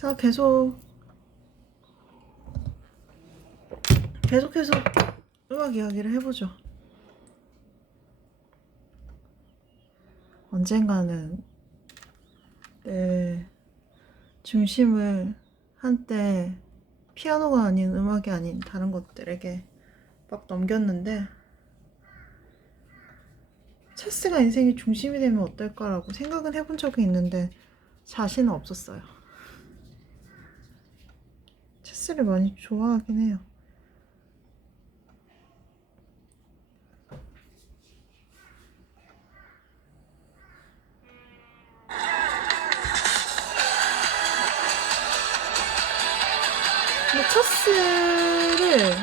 그래서 계속해서 음악 이야기를 해보죠. 언젠가는 내 중심을 한때 피아노가 아닌 음악이 아닌 다른 것들에게 막 넘겼는데, 체스가 인생의 중심이 되면 어떨까라고 생각은 해본 적이 있는데 자신은 없었어요. 체스를 많이 좋아하긴 해요. 근데 체스를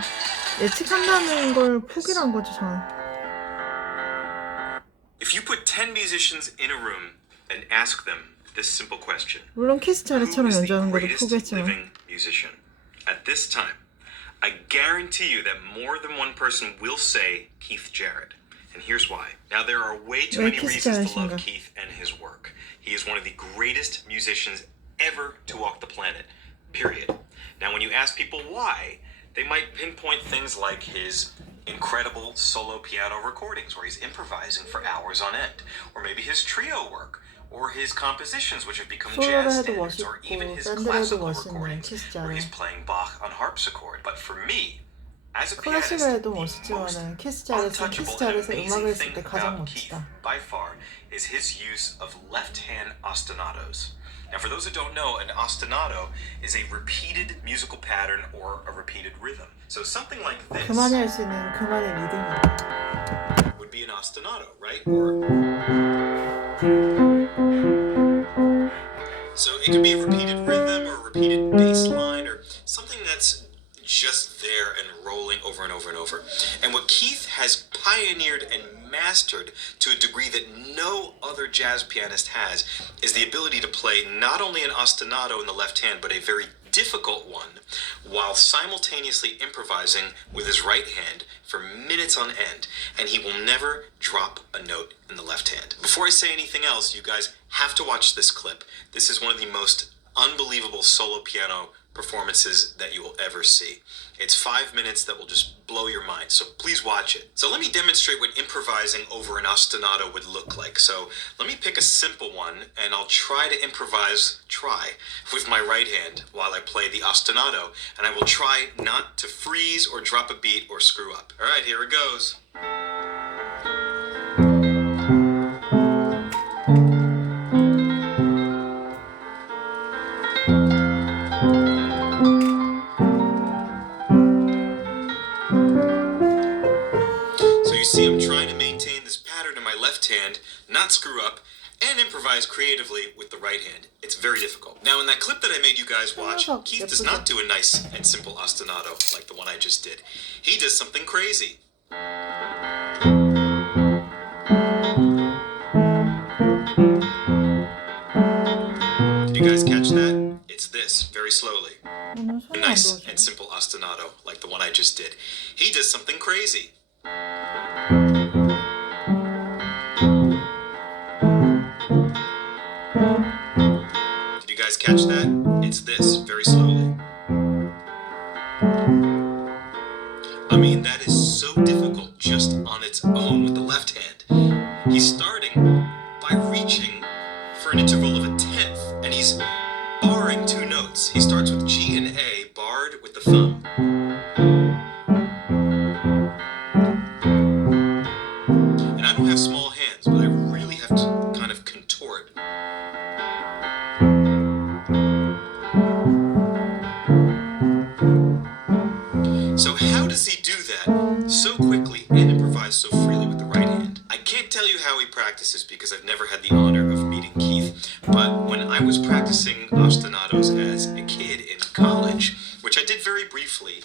예측한다는 걸 포기를 한 거죠, 저는. If you put 10 musicians in a room and ask them this simple question, 물론 키스 who 자리처럼 is the 연주하는 것도 greatest 포기했지만, living musician at this time? I guarantee you that more than one person will say Keith Jarrett. And here's why. Now, there are way too 왜 many 키스 reasons to love 자리신가? Keith and his work. He is one of the greatest musicians ever to walk the planet, period. Now, when you ask people why, they might pinpoint things like his incredible solo piano recordings where he's improvising for hours on end, or maybe his trio work, or his compositions which have become 솔로를 jazz 해도 standards, or even 멋있고 his 밴드를 해도 classical 멋있는 recordings 키스 where 자리. he's playing Bach on harpsichord. But for me, as a 클래식을 pianist, 해도 the most 멋있지만은 키스 자리에서 untouchable and 음악을 amazing 했을 때 thing 가장 about Keith, 멋지다. by far, is his use of left-hand ostinatos. Now, for those who don't know, an ostinato is a repeated musical pattern or a repeated rhythm. So something like this 그만이 할 수 있는 그만의 리듬이다. would be an ostinato, right? Or so it could be a repeated rhythm or a repeated bass line or something that's just there and rolling over and over and over. And what Keith has pioneered and mastered to a degree that no other jazz pianist has is the ability to play not only an ostinato in the left hand, but a very difficult one while simultaneously improvising with his right hand for minutes on end, and he will never drop a note in the left hand. Before I say anything else, you guys have to watch this clip. This is one of the most unbelievable solo piano performances that you will ever see. It's 5 minutes that will just blow your mind, so please watch it. So let me demonstrate what improvising over an ostinato would look like. So let me pick a simple one, and I'll try to improvise, with my right hand while I play the ostinato, and I will try not to freeze or drop a beat or screw up. All right, here it goes. See, I'm trying to maintain this pattern in my left hand, not screw up, and improvise creatively with the right hand. It's very difficult. Now, in that clip that I made you guys watch, Keith does not do a nice and simple ostinato like the one I just did. He does something crazy. Did you guys catch that? It's this, very slowly. A nice and simple ostinato like the one I just did. He does something crazy. Did you guys catch that? It's this, very slowly. I mean, that is so difficult just on its own with the left hand. He's starting by reaching for an interval of a tenth, and he's barring two notes. He starts with G and A, barred with the thumb. And I don't have small hands, but I really have to kind of contort. So how does he do that so quickly and improvise so freely with the right hand? I can't tell you how he practices because I've never had the honor of meeting Keith, but when I was practicing ostinatos as a kid in college, which I did very briefly,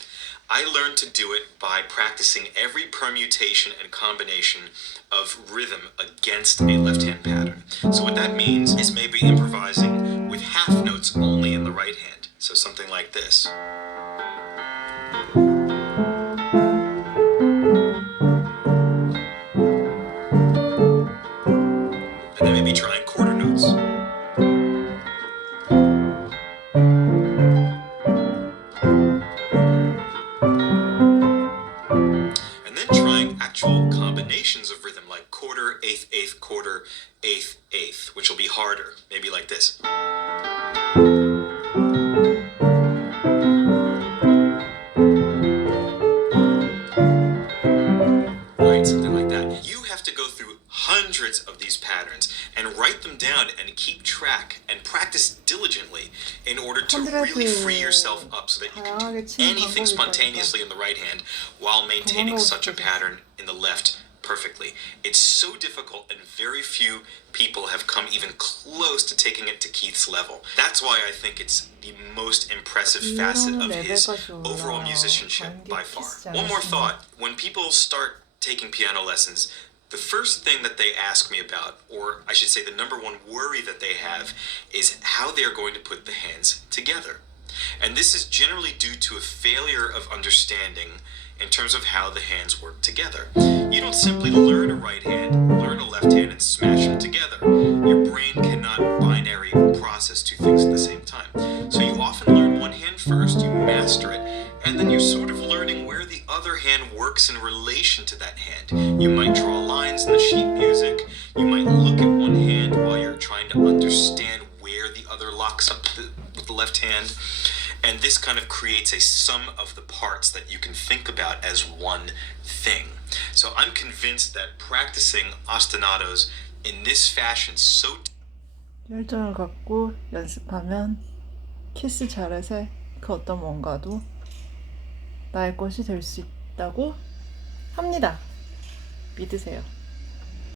I learned to do it by practicing every permutation and combination of rhythm against a left-hand pattern. So what that means is maybe improvising with half notes only in the right hand. So something like this. And then maybe trying quarter notes. harder, maybe like this. Right, something like that. You have to go through hundreds of these patterns and write them down and keep track and practice diligently in order to really free yourself up so that you can do anything spontaneously in the right hand while maintaining such a pattern in the left perfectly. It's so difficult and very few people have come even close to taking it to Keith's level. That's why I think it's the most impressive facet of his overall musicianship by far. One more thought. When people start taking piano lessons, the first thing that they ask me about, or I should say the number one worry that they have, is how they are going to put the hands together. And this is generally due to a failure of understanding in terms of how the hands work together. You don't simply learn a right hand, learn a left hand, and smash them together. Your brain cannot binary process two things at the same time. So you often learn one hand first, you master it, and then you're sort of learning where the other hand works in relation to that hand. You might draw lines in the sheet music, you might look at one hand while you're trying to understand where the other locks up with the left hand. And this kind of creates a sum of the parts that you can think about as one thing. So I'm convinced that practicing ostinatos in this fashion so 열정을 갖고 연습하면 키스 잘해서 그 어떤 뭔가도 나의 것이 될 수 있다고 합니다. 믿으세요.